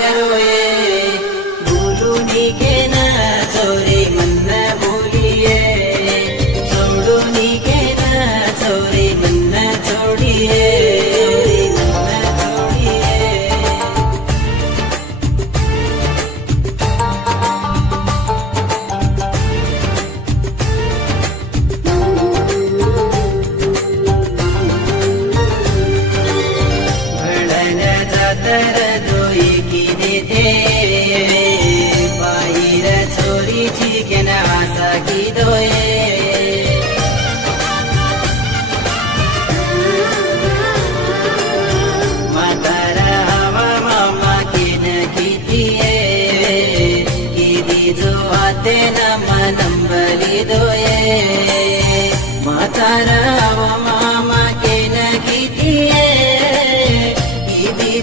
गरोये बोलून घेन चोरी मन बोलिये सोडून घेन चोरी मन जोडिये तर दोई की देते बाहेर चोरीची घेन आसा की दोये म्हातारा हवा मामा केन कितीये किती जो आते नमा नंबली दोये म्हातारा हवा मामा केन कितीये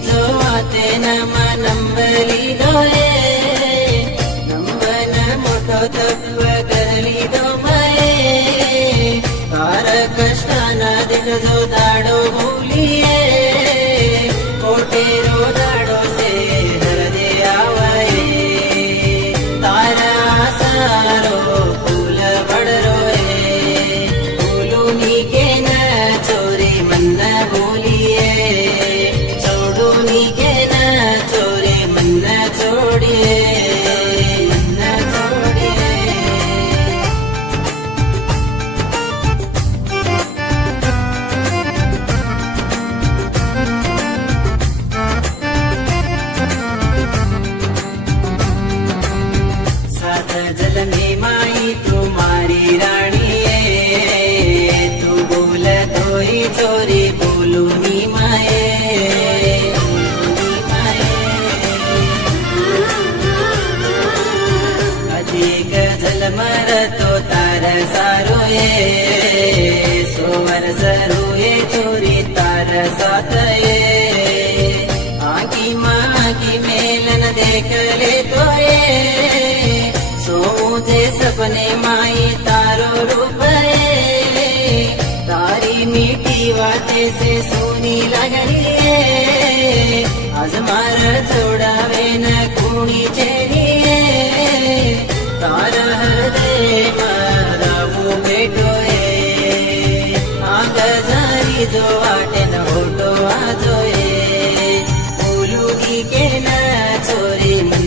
जो आते नमा नंबली दोये नंबन मोठो तत्व करली दो मये तार कष्टाना दिल जो दाडो बोलिये कोटेरो दाडो से हृदय आवये तारा सारो फूल बडरोये बोलूनी घेन चोरी मन बोलिये घेन चोरी मन जोडिये मन जोडिये सात जल में माई तुम्हारी रानी है तू बोल तोई चोरी बोलूनी माए मर तो तार सारो ये सोवर सरुए चोरी तार साथ ये आकी माँ की मेलन देख ले तो ये सो मुझे सपने माई तारो रूप तारी मीठी बातें से सुनी लगनी है आज मार जोड़ावे न कुणी चेरिये तार हृदय मराबू भेटोये आग जारी जो वाटे न होटो आजोये बोलूनी घेन चोरी मन